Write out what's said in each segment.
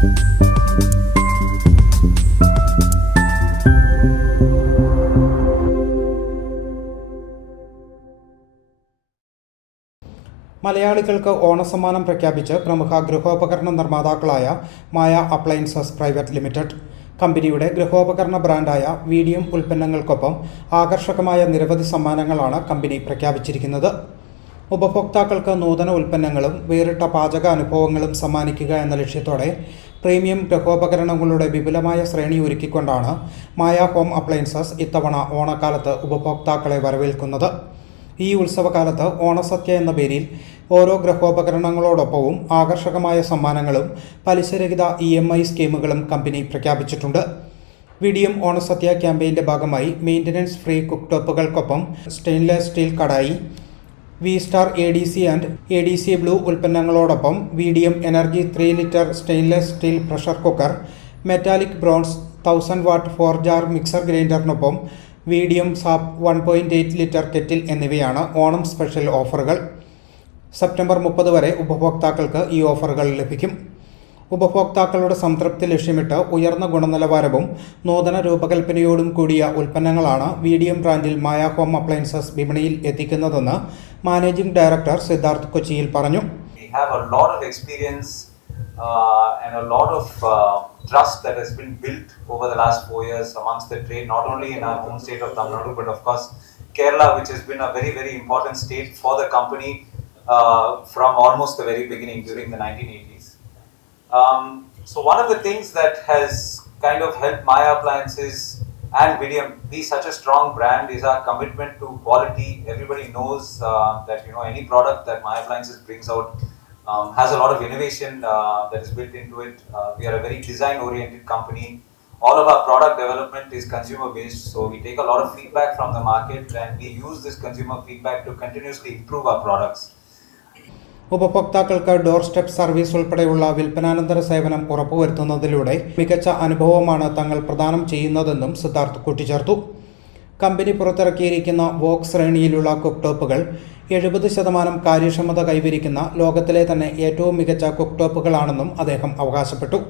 മലയാളികൾക്ക് ഓണസമ്മാനം പ്രഖ്യാപിച്ച് പ്രമുഖ ഗൃഹോപകരണ നിർമ്മാതാക്കളായ മായ അപ്ലയൻസസ് പ്രൈവറ്റ് ലിമിറ്റഡ്. കമ്പനിയുടെ ഗൃഹോപകരണ ബ്രാൻഡായ വീഡിയം ഉൽപ്പന്നങ്ങൾക്കൊപ്പം ആകർഷകമായ നിരവധി സമ്മാനങ്ങളാണ് കമ്പനി പ്രഖ്യാപിച്ചിരിക്കുന്നത്. ഉപഭോക്താക്കൾക്ക് നൂതന ഉൽപ്പന്നങ്ങളും വേറിട്ട പാചക അനുഭവങ്ങളും സമ്മാനിക്കുക എന്ന ലക്ഷ്യത്തോടെ പ്രീമിയം ഗൃഹോപകരണങ്ങളുടെ വിപുലമായ ശ്രേണി ഒരുക്കിക്കൊണ്ടാണ് മായ ഹോം അപ്ലയൻസസ് ഇത്തവണ ഓണക്കാലത്ത് ഉപഭോക്താക്കളെ വരവേൽക്കുന്നത്. ഈ ഉത്സവകാലത്ത് ഓണസദ്യ എന്ന പേരിൽ ഓരോ ഗൃഹോപകരണങ്ങളോടൊപ്പവും ആകർഷകമായ സമ്മാനങ്ങളും പലിശരഹിത EMI സ്കീമുകളും കമ്പനി പ്രഖ്യാപിച്ചിട്ടുണ്ട്. വീഡിയം ഓണസദ്യ ക്യാമ്പയിൻ്റെ ഭാഗമായി മെയിൻ്റനൻസ് ഫ്രീ കുക്ക്ടോപ്പുകൾക്കൊപ്പം stainless steel kadai, V-Star ADC and ADC blue ഉൽപ്പന്നങ്ങളോടൊപ്പം Vidiem energy 3 litre stainless steel pressure cooker, metallic bronze 1000 watt 4 jar mixer ഗ്രൈൻഡറിനൊപ്പം വീഡിയം സാപ്പ് 1.8 ലിറ്റർ കെറ്റിൽ എന്നിവയാണ് ഓണം സ്പെഷ്യൽ ഓഫറുകൾ. സെപ്റ്റംബർ 30 വരെ ഉപഭോക്താക്കൾക്ക് ഈ ഓഫറുകൾ ലഭിക്കും. ഉപഭോക്താക്കളുടെ സംതൃപ്തി ലക്ഷ്യമിട്ട് ഉയർന്ന ഗുണനിലവാരവും നൂതന രൂപകൽപ്പനയോടും കൂടിയ ഉൽപ്പന്നങ്ങളാണ് വീഡിയം ബ്രാൻഡിൽ മായ ഹോം അപ്ലയൻസസ് വിപണിയിൽ എത്തിക്കുന്നതെന്ന് മാനേജിംഗ് ഡയറക്ടർ സിദ്ധാർത്ഥ് കൊച്ചിയിൽ പറഞ്ഞു. And a lot of trust that has been built over the last 4 years amongst the trade, not only in our home state of Tamil Nadu, but of course Kerala, which has been a very, very important state for the company from almost the very beginning during the 1980s. So one of the things that has kind of helped Maya Appliances and Videum be such a strong brand is our commitment to quality. Everybody knows that any product that Maya Appliances brings out has a lot of innovation that is built into it. We are a very design-oriented company. All of our product development is consumer-based, so we take a lot of feedback from the market and we use this consumer feedback to continuously improve our products. ഉപഭോക്താക്കൾക്ക് door step service ഉൾപ്പെടെയുള്ള വിൽപ്പനാനന്തര സേവനം ഉറപ്പുവരുത്തുന്നതിലൂടെ മികച്ച അനുഭവമാണ് തങ്ങൾ പ്രദാനം ചെയ്യുന്നതെന്നും സിദ്ധാർത്ഥ് കൂട്ടിച്ചേർത്തു. Company പുറത്തിറക്കിയിരിക്കുന്ന walk ശ്രേണിയിലുള്ള കുക്ക്ടോപ്പുകൾ 70% കാര്യക്ഷമത കൈവരിക്കുന്ന ലോകത്തിലെ തന്നെ ഏറ്റവും മികച്ച കുക്ക്ടോപ്പുകളാണെന്നും അദ്ദേഹം അവകാശപ്പെട്ടു.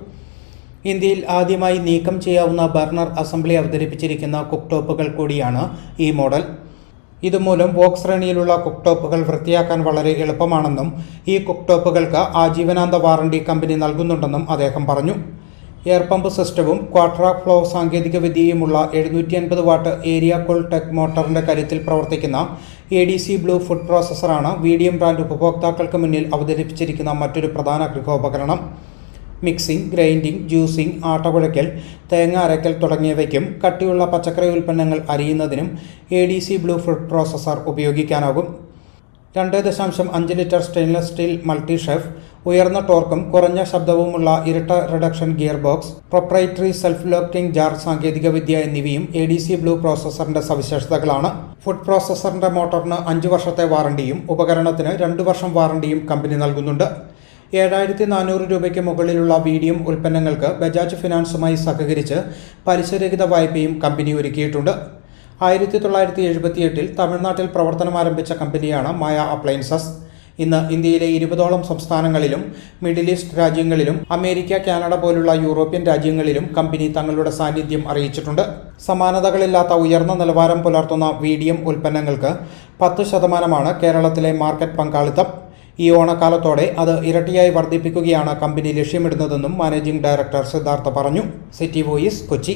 ഇന്ത്യയിൽ ആദ്യമായി നീക്കം ചെയ്യാവുന്ന ബർണർ അസംബ്ലി അവതരിപ്പിച്ചിരിക്കുന്ന കുക്ക്ടോപ്പുകൾ കൂടിയാണ് ഈ മോഡൽ. ഇതുമൂലം വോക്ക് ശ്രേണിയിലുള്ള കുക്ക്ടോപ്പുകൾ വൃത്തിയാക്കാൻ വളരെ എളുപ്പമാണെന്നും ഈ കുക്ക്ടോപ്പുകൾക്ക് ആജീവനാന്ത വാറണ്ടി കമ്പനി നൽകുന്നുണ്ടെന്നും അദ്ദേഹം പറഞ്ഞു. എയർ പമ്പ് സിസ്റ്റവും ക്വാട്ര ഫ്ലോ സാങ്കേതികവിദ്യയുമുള്ള 750 വാട്ട് ഏരിയ കൂൾ ടെക് മോട്ടറിൻ്റെ കരുത്തിൽ പ്രവർത്തിക്കുന്ന ADC ബ്ലൂ ഫുഡ് പ്രോസസ്സറാണ് വീഡിയം ബ്രാൻഡ് ഉപഭോക്താക്കൾക്ക് മുന്നിൽ അവതരിപ്പിച്ചിരിക്കുന്ന മറ്റൊരു പ്രധാന ഗൃഹോപകരണം. മിക്സിംഗ്, ഗ്രൈൻഡിംഗ്, ജ്യൂസിംഗ്, ആട്ടകുഴയ്ക്കൽ, തേങ്ങ അരയ്ക്കൽ തുടങ്ങിയവയ്ക്കും കട്ടിയുള്ള പച്ചക്കറി ഉൽപ്പന്നങ്ങൾ അരിയുന്നതിനും ADC ബ്ലൂ ഫുഡ് പ്രോസസ്സർ ഉപയോഗിക്കാനാകും. 2.5 litre stainless steel multi chef, ഉയർന്ന ടോർക്കും കുറഞ്ഞ ശബ്ദവുമുള്ള ഇരട്ട reduction gear box, proprietary self locking jar സാങ്കേതികവിദ്യ എന്നിവയും ADC ബ്ലൂ പ്രോസസ്സറിൻ്റെ സവിശേഷതകളാണ്. ഫുഡ് പ്രോസസ്സറിൻ്റെ മോട്ടറിന് 5 വർഷത്തെ വാറണ്ടിയും ഉപകരണത്തിന് 2 വർഷം വാറണ്ടിയും കമ്പനി നൽകുന്നുണ്ട്. 7,400 രൂപയ്ക്ക് മുകളിലുള്ള വീഡിയം ഉൽപ്പന്നങ്ങൾക്ക് ബജാജ് ഫിനാൻസുമായി സഹകരിച്ച് പലിശരഹിത വായ്പയും കമ്പനി ഒരുക്കിയിട്ടുണ്ട്. 1978 തമിഴ്നാട്ടിൽ പ്രവർത്തനം ആരംഭിച്ച കമ്പനിയാണ് മായ അപ്ലയൻസസ്. ഇന്ന് ഇന്ത്യയിലെ 20ഓളം സംസ്ഥാനങ്ങളിലും മിഡിൽ ഈസ്റ്റ് രാജ്യങ്ങളിലും അമേരിക്ക, കാനഡ പോലുള്ള യൂറോപ്യൻ രാജ്യങ്ങളിലും കമ്പനി തങ്ങളുടെ സാന്നിധ്യം അറിയിച്ചിട്ടുണ്ട്. സമാനതകളില്ലാത്ത ഉയർന്ന നിലവാരം പുലർത്തുന്ന വീഡിയം ഉൽപ്പന്നങ്ങൾക്ക് 10% കേരളത്തിലെ മാർക്കറ്റ് പങ്കാളിത്തം. ഈ ഓണക്കാലത്തോടെ അത് ഇരട്ടിയായി വർദ്ധിപ്പിക്കുകയാണ് കമ്പനി ലക്ഷ്യമിടുന്നതെന്നും മാനേജിംഗ് ഡയറക്ടർ സിദ്ധാർത്ഥ പറഞ്ഞു. City voice, Kochi.